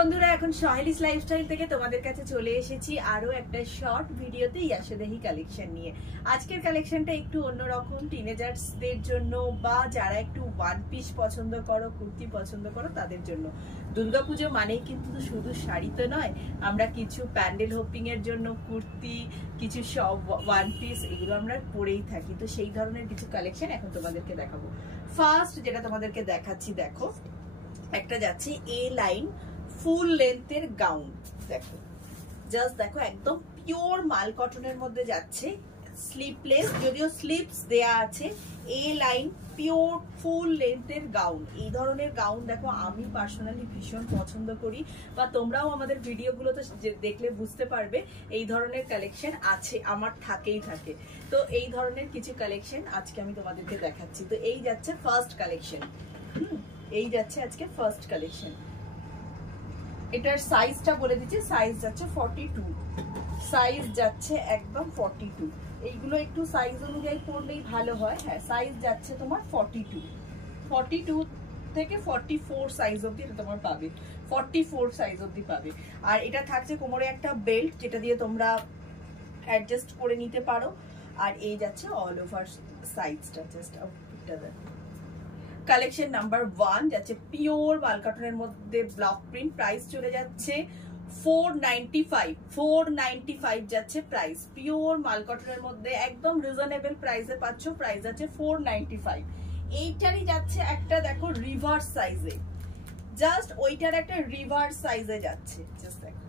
বন্ধুরা, এখন সোহেলিস লাইফস্টাইল থেকে তোমাদের কাছে চলে এসেছি আরো একটা শর্ট ভিডিওতে ইয়াশোদেহি কালেকশন নিয়ে। আজকের কালেকশনটা একটু অন্যরকম, টিনেজার্সদের জন্য বা যারা একটু ওয়ান পিস পছন্দ করো, কুর্তি পছন্দ করো তাদের জন্য। দুর্গাপুজো মানেই কিন্তু শুধু শাড়ি তো নয়, আমরা কিছু প্যান্ডেল হোপিং এর জন্য কুর্তি, কিছু সব ওয়ান পিস এগুলো আমরা পরেই থাকি। তো সেই ধরনের কিছু কালেকশন এখন তোমাদেরকে দেখাবো। ফার্স্ট যেটা তোমাদেরকে দেখাচ্ছি, দেখো একটা যাচ্ছে এ লাইন ফুল লেন্থের গাউন। দেখো জাস্ট দেখো, একদম পিওর মাল কটনের মধ্যে যাচ্ছে, স্লিপলেস, যদিও স্লিপস দেয়া আছে। এ লাইন পিওর ফুল লেন্থের গাউন, এই ধরনের গাউন দেখো আমি পার্সোনালি ভীষণ পছন্দ করি, বা তোমরাও আমাদের ভিডিওগুলো তো দেখলে বুঝতে পারবে এই ধরনের কালেকশন আছে, আমার থাকেই থাকে। তো এই ধরনের কিছু কালেকশন আজকে আমি তোমাদেরকে দেখাচ্ছি। তো এই যাচ্ছে ফার্স্ট কালেকশন, এই যাচ্ছে আজকে ফার্স্ট কালেকশন। এটার সাইজটা বলে দিচ্ছি, সাইজ যাচ্ছে 42, সাইজ যাচ্ছে একদম 42। এইগুলো একটু সাইজ অনুযায়ী পড়লেই ভালো হয়। হ্যাঁ, সাইজ যাচ্ছে তোমার 42 থেকে 44 সাইজ অবধি এটা তোমার পাবে, 44 সাইজ অবধি পাবে। আর এটা থাকছে কোমরে একটা বেল্ট, যেটা দিয়ে তোমরা অ্যাডজাস্ট করে নিতে পারো। আর এই যাচ্ছে অল ওভার সাইজটা, জাস্ট এটা দেখো। কালেকশন নাম্বার 1 যাচ্ছে পিওর মাল কটনের মধ্যে ব্লক প্রিন্ট, প্রাইস চলে যাচ্ছে 495 যাচ্ছে প্রাইস। পিওর মাল কটনের মধ্যে একদম রিজনেবল প্রাইসে পাচ্ছ, প্রাইস আছে 495। এইটারই যাচ্ছে একটা দেখো রিভার্স সাইজে, জাস্ট ওইটার একটা রিভার্স সাইজে যাচ্ছে। জাস্ট দেখো,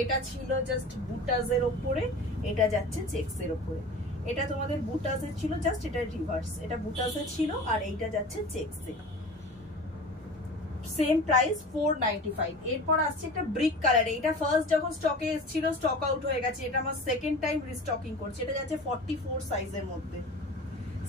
এটা ছিল জাস্ট বুটাজের ওপরে, এটা যাচ্ছে চেক্সের ওপরে। এটা তোমাদের বুটাসের ছিল, জাস্ট এটা রিভার্স, এটা বুটাসের ছিল আর এইটা যাচ্ছে চেক্সে। Same price 495। এরপর আসছে একটা ব্রিক কালার, এটা ফার্স্ট যখন স্টকে এসেছিল স্টক আউট হয়ে গেছে, এটা আমার সেকেন্ড টাইম রিস্টকিং করছে। এটা যাচ্ছে 44 সাইজের মধ্যে,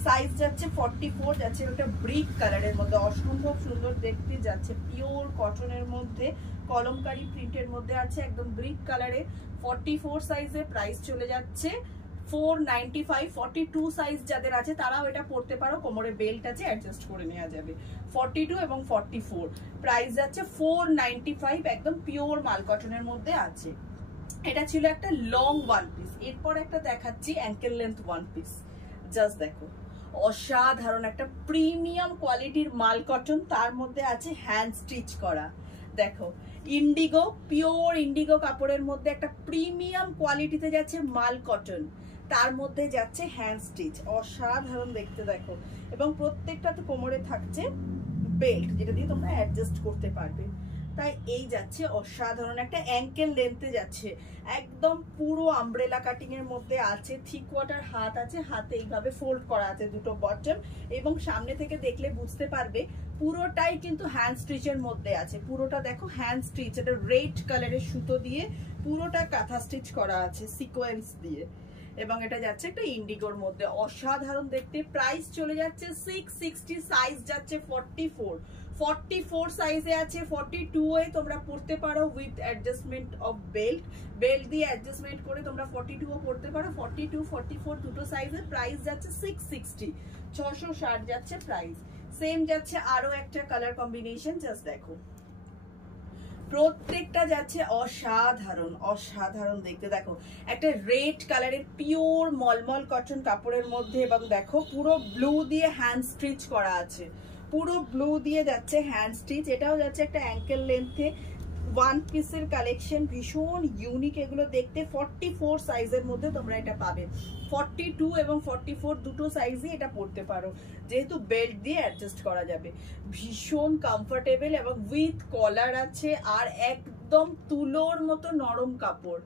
সাইজ যাচ্ছে 44, যাচ্ছে একটা ব্রিক কালারের মধ্যে, অসম্ভব সুন্দর দেখতে, যাচ্ছে পিওর কটনের মধ্যে, কলমকারি প্রিন্টের মধ্যে আছে, একদম ব্রিক কালারে, 44 সাইজে প্রাইস চলে যাচ্ছে 495। 42 সাইজ যাদের আছে তারাও এটা পড়তে পারো, কোমরে বেল্ট আছে, অ্যাডজাস্ট করে নেওয়া যাবে। 42 এবং 44 প্রাইস যাচ্ছে 495, একদম পিওর মাল কটনের মধ্যে আছে। এটা ছিল একটা লং ওয়ান পিস। এরপর একটা দেখাচ্ছি ankle length one piece. Just দেখো, অসাধারণ একটা প্রিমিয়াম কোয়ালিটির মাল কটন, তার মধ্যে আছে হ্যান্ড স্টিচ করা। দেখো ইন্ডিগো, পিওর ইন্ডিগো কাপড়ের মধ্যে একটা প্রিমিয়াম কোয়ালিটিতে যাচ্ছে মাল কটন, তার মধ্যে যাচ্ছে হ্যান্ড স্টিচ, অসাধারণ দেখতে দেখো। এবং প্রত্যেকটা তো কোমরে থাকছে বেল্ট, যেটা দিয়ে তোমরা অ্যাডজাস্ট করতে পারবে। তাই এই যাচ্ছে অসাধারণ একটা অ্যাঙ্কেল লেন্থে যাচ্ছে, একদম পুরো আমব্রেলা কাটিং এর মধ্যে আছে, থ্রি কোয়ার্টার হাত আছে, হাতে এইভাবে ফোল্ড করা আছে দুটো বটম, এবং সামনে থেকে দেখলে বুঝতে পারবে পুরোটাই কিন্তু হ্যান্ড স্টিচের মধ্যে আছে। পুরোটা দেখো হ্যান্ড স্টিচ, এটা রেড কালারের সুতো দিয়ে পুরোটা কাঁথা স্টিচ করা আছে সিকোয়েন্স দিয়ে, এবং এটা যাচ্ছে একটা ইন্ডিগোর মধ্যে, অসাধারণ দেখতে। প্রাইস চলে যাচ্ছে 660, সাইজ যাচ্ছে 44 সাইজে আছে। 42 এ তোমরা পড়তে পারো with adjustment of belt, belt দিয়ে অ্যাডজাস্টমেন্ট করে তোমরা 42 ও পড়তে পারো। 42 44 দুটো সাইজে প্রাইস যাচ্ছে 660, 660 যাচ্ছে প্রাইস। সেম যাচ্ছে আরো একটা কালার কম্বিনেশন, জাস্ট দেখো প্রত্যেকটা যাচ্ছে অসাধারণ, অসাধারণ দেখতে। দেখো একটা রেড কালারের পিওর মলমল কটন কাপড়ের মধ্যে, এবং দেখো পুরো ব্লু দিয়ে হ্যান্ড স্টিচ করা আছে, পুরো ব্লু দিয়ে যাচ্ছে হ্যান্ড স্টিচ। এটাও যাচ্ছে একটা অ্যাঙ্কেল লেন্থে ওয়ান পিসের কালেকশন, ভীষণ ইউনিক এগুলো দেখতে। 44 সাইজের মধ্যে তোমরা এটা পাবে, 42 এবং 44 দুটো সাইজই এটা পড়তে পারো, যেহেতু বেল্ট দিয়ে অ্যাডজাস্ট করা যাবে। ভীষণ কমফোর্টেবল এবং উইথ কলার আছে, আর একদম তুলোর মতো নরম কাপড়,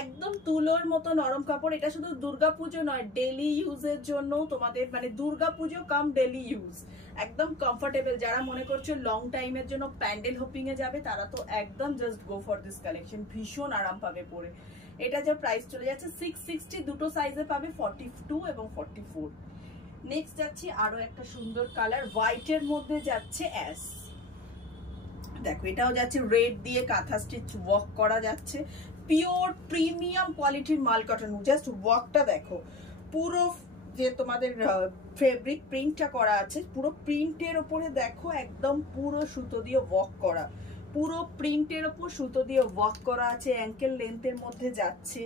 একদম তুলোর মতো নরম কাপড়। এটা শুধু দুর্গাপুজো নয়, ডেলি ইউজের জন্য তোমাদের, মানে দুর্গাপুজো কাম ডেলি ইউজ, একদম কমফোর্টেবল। যারা মনে করছো লং টাইমের জন্য প্যান্ডেল হোপিং এ যাবে, তারা তো একদম just go for this collection, ভীষণ আরাম পাবে পরে। এটা যে প্রাইস চলে যাচ্ছে 660, দুটো সাইজে পাবে, 42 এবং 44। নেক্সট যাচ্ছি আরো একটা সুন্দর কালার, হোয়াইটের মধ্যে যাচ্ছে অ্যাশ। দেখো এটাও যাচ্ছে রেড দিয়ে কাঁথা স্টিচ ওয়ার্ক করা যাচ্ছে, পিওর প্রিমিয়াম কোয়ালিটির মাল কটন। জাস্ট ওয়ার্কটা দেখো, পুরো যে তোমাদের ফেব্রিক প্রিন্টটা করা আছে, পুরো প্রিন্টের ওপরে দেখো একদম পুরো সুতো দিয়ে ওয়ার্ক করা, পুরো প্রিন্টের ওপর সুতো দিয়ে ওয়ার্ক করা আছে, অ্যাঙ্কেল লেন্থের মধ্যে যাচ্ছে,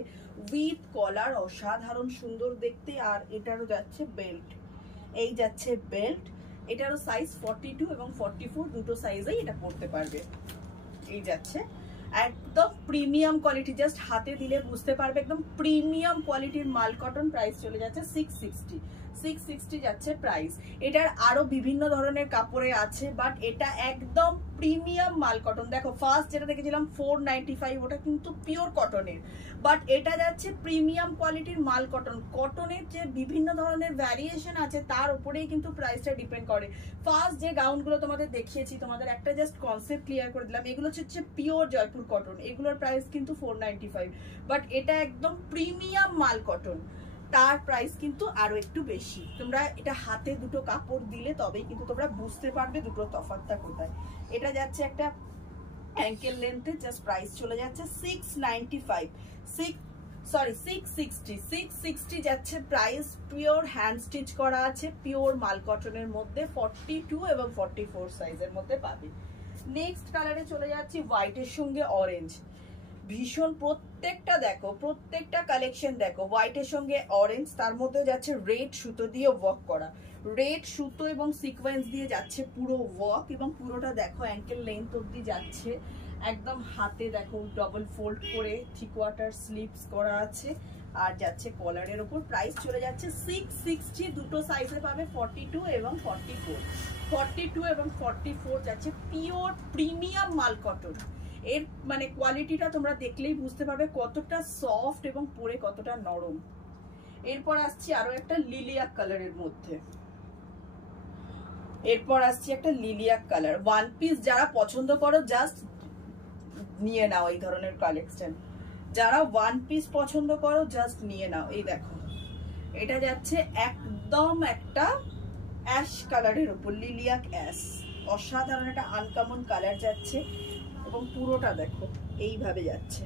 উইথ কলার, অসাধারণ সুন্দর দেখতে। আর এটারও যাচ্ছে বেল্ট, এই যাচ্ছে বেল্ট। এটারও সাইজ 42 এবং 44 দুটো সাইজেই এটা পরতে পারবে। এই যাচ্ছে একদম প্রিমিয়াম কোয়ালিটি, জাস্ট হাতে দিলে বুঝতে পারবে একদম প্রিমিয়াম কোয়ালিটির মাল কটন। প্রাইস চলে যাচ্ছে 660 যাচ্ছে প্রাইস। এটার আরো বিভিন্ন ধরনের কাপড়ে আছে, বাট এটা একদম প্রিমিয়াম মাল কটন। দেখো ফার্স্ট যেটা দেখেছিলাম 495, ওটা কিন্তু পিওর কটনের, বাট এটা যাচ্ছে প্রিমিয়াম কোয়ালিটির মাল কটন। কটনের যে বিভিন্ন ধরনের ভ্যারিয়েশন আছে তার উপরেই কিন্তু প্রাইসটা ডিপেন্ড করে। ফার্স্ট যে গাউনগুলো তোমাদের দেখিয়েছি, তোমাদের একটা জাস্ট কনসেপ্ট ক্লিয়ার করে দিলাম, এগুলো হচ্ছে পিওর জয়পুর কটন, এগুলোর প্রাইস কিন্তু 495, বাট এটা একদম প্রিমিয়াম মাল কটন, তার প্রাইস কিন্তু আরো একটু বেশি। তোমরা এটা হাতে দুটো কাপড় দিলে তবেই কিন্তু তোমরা বুঝতে পারবে দুটো তফাৎটা কোথায়। এটা যাচ্ছে একটা অ্যাঙ্কেল লেন্থে, জাস্ট প্রাইস চলে যাচ্ছে 660 যাচ্ছে প্রাইস। পিওর হ্যান্ড স্টিচ করা আছে, পিওর মাল কটনের মধ্যে 42 এবং 44 সাইজের মধ্যে পাবে। নেক্সট কালারে চলে যাচ্ছি হোয়াইটের সঙ্গে অরেঞ্জ। ভীষণ প্রত্যেকটা দেখো, প্রত্যেকটা কালেকশন দেখো, হোয়াইটের সঙ্গে অরেঞ্জ, তার মধ্যে যাচ্ছে রেড সুতো দিয়ে ওয়ার্ক করা, রেড সুতো এবং সিকোয়েন্স দিয়ে যাচ্ছে পুরো ওয়ার্ক, এবং পুরোটা দেখো অ্যাঙ্কেল লেন্থ অব্দি যাচ্ছে। একদম হাতে দেখো ডবল ফোল্ড করে 3/4 স্লিভস করা আছে, আর যাচ্ছে কলারের ওপর। প্রাইস চলে যাচ্ছে 660, দুটো সাইজে পাবে 42 এবং 44। 42 এবং 44 যাচ্ছে পিওর প্রিমিয়াম মাল কটন। এর মানে কোয়ালিটিটা তোমরা দেখলেই বুঝতে পারবে কতটা সফট এবং পরে কতটা নরম। এরপর আসছি আরো একটা লিলিয়াক কালারের মধ্যে, এরপর আসছি একটা লিলিয়াক কালার। ওয়ান পিস যারা পছন্দ করো জাস্ট নিয়ে নাও এই ধরনের কালেকশন, যারা ওয়ান পিস পছন্দ করো জাস্ট নিয়ে নাও। এই দেখো এটা যাচ্ছে একদম একটা অ্যাশ কালারের উপর, লিলিয়াক অ্যাশ, অসাধারণ একটা আনকমন কালার যাচ্ছে, এবং পুরোটা দেখো এইভাবে যাচ্ছে,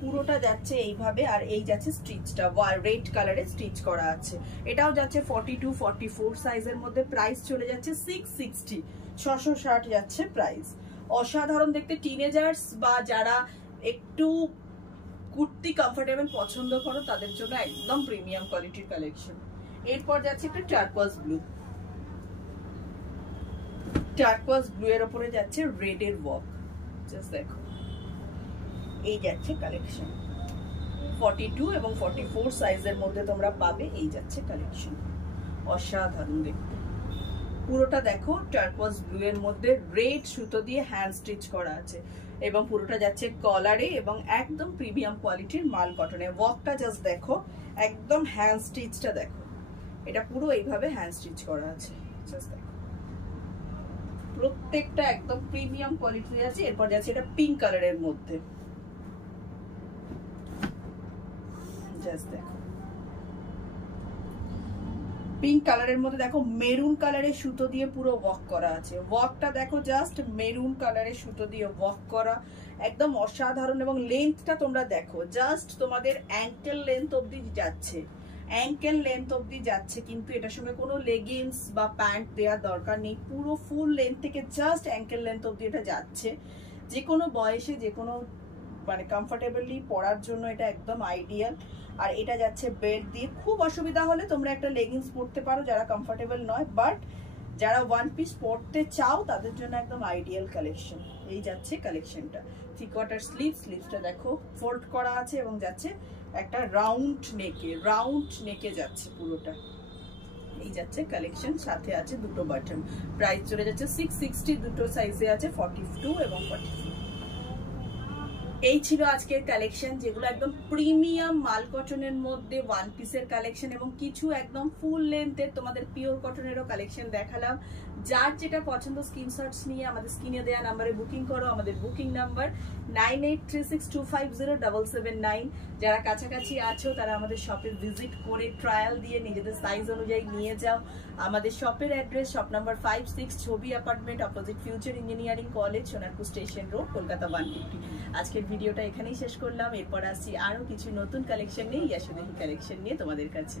পুরোটা যাচ্ছে এইভাবে। আর এই যাচ্ছে স্টিচটা রেড কালারে স্টিচ করা আছে, এটাও যাচ্ছে 42 44 সাইজের মধ্যে। প্রাইস চলে যাচ্ছে 660, 660 যাচ্ছে প্রাইস। অসাধারণ দেখতে, টিনেজার্স বা যারা একটু কুর্তি কমফোর্টেবল পছন্দ করো তাদের জন্য একদম প্রিমিয়াম কোয়ালিটির কালেকশন। এরপর যাচ্ছে একটা টার্কোয়াজ ব্লু, টার্কোয়াজ ব্লু এর উপরে যাচ্ছে রেড এর ওয়ার্ক, জাস্ট দেখো এই যাচ্ছে কালেকশন। 42 এবং 44 সাইজের মধ্যে তোমরা পাবে, এই যাচ্ছে কালেকশন, অসাধারণ দেখতে। পুরোটা দেখো টার্কোয়াজ ব্লু এর মধ্যে রেড সুতো দিয়ে হ্যান্ড স্টিচ করা আছে, এবং পুরোটা যাচ্ছে কলারে, এবং একদম প্রিমিয়াম কোয়ালিটির মাল কটনে। ওয়ার্কটা জাস্ট দেখো, একদম হ্যান্ড স্টিচটা দেখো, এটা পুরো এইভাবে হ্যান্ড স্টিচ করা আছে, জাস্ট দেখো প্রত্যেকটা একদম প্রিমিয়াম কোয়ালিটি আছে। এরপর যাচ্ছে এটা পিঙ্ক কালারের মধ্যে, জাস্ট দেখো পিঙ্ক কালারের মধ্যে দেখো মেরুন কালারের সুতো দিয়ে পুরো ওয়ার্ক করা আছে। ওয়ার্কটা দেখো জাস্ট মেরুন কালারের সুতো দিয়ে ওয়ার্ক করা, একদম অসাধারণ। এবং লেন্থটা তোমরা দেখো, জাস্ট তোমাদের অ্যাঙ্কেল লেন্থ অবধি যাচ্ছে, অ্যাঙ্কেল লেন্থ অবধি যাচ্ছে, কিন্তু এটার সঙ্গে কোনো লেগিংস বা প্যান্ট দেওয়ার দরকার নেই, পুরো ফুল লেন্থ থেকে জাস্ট অ্যাঙ্কেল লেন্থ অবধি এটা যাচ্ছে। যে কোনো বয়সে যে কোনো মানে কমফোর্টেবলি পরার জন্য এটা একদম আইডিয়াল। আর এটা যাচ্ছে বেল্ট দিয়ে, খুব অসুবিধা হলে তোমরা একটা লেগিংস পরতে পারো যারা কমফোর্টেবল নয়, বাট যারা ওয়ান পিস পরতে চাও তাদের জন্য একদম আইডিয়াল কালেকশন। এই যাচ্ছে কালেকশনটা, 3/4 স্লিভ, স্লিভসটা দেখো ফোল্ড করা আছে, এবং যাচ্ছে একটা রাউন্ড নেকে যাচ্ছে পুরোটা। এই যাচ্ছে কালেকশন, সাথে আছে দুটো বাটন। প্রাইস চলে যাচ্ছে 660, দুটো সাইজে আছে 42 এবং 44। এই ছিল আজকের কালেকশন, যেগুলো একদম প্রিমিয়াম মাল কটনের মধ্যে ওয়ান পিসের কালেকশন, এবং কিছু একদম ফুল লেন্থের তোমাদের পিওর কটনেরও কালেকশন দেখালাম। যার যেটা পছন্দ স্ক্রিনশটস নিয়ে আমাদের স্ক্রিনে দেওয়া নাম্বারে বুকিং করো। আমাদের বুকিং নাম্বার 9836250779। যারা কাছাকাছি আছো তারা আমাদের শপে ভিজিট করে ট্রায়াল দিয়ে নিজেদের সাইজ অনুযায়ী নিয়ে যাও। আমাদের শপের অ্যাড্রেস শপ নাম্বার 56 ছবি apartment, opposite future engineering college, Sonarpur station road, Kolkata 150। আজকের ভিডিওটা এখানেই শেষ করলাম। এরপর আসছি আরো কিছু নতুন কালেকশন নিয়ে, ইয়াশোদেহি কালেকশন নিয়ে তোমাদের কাছে।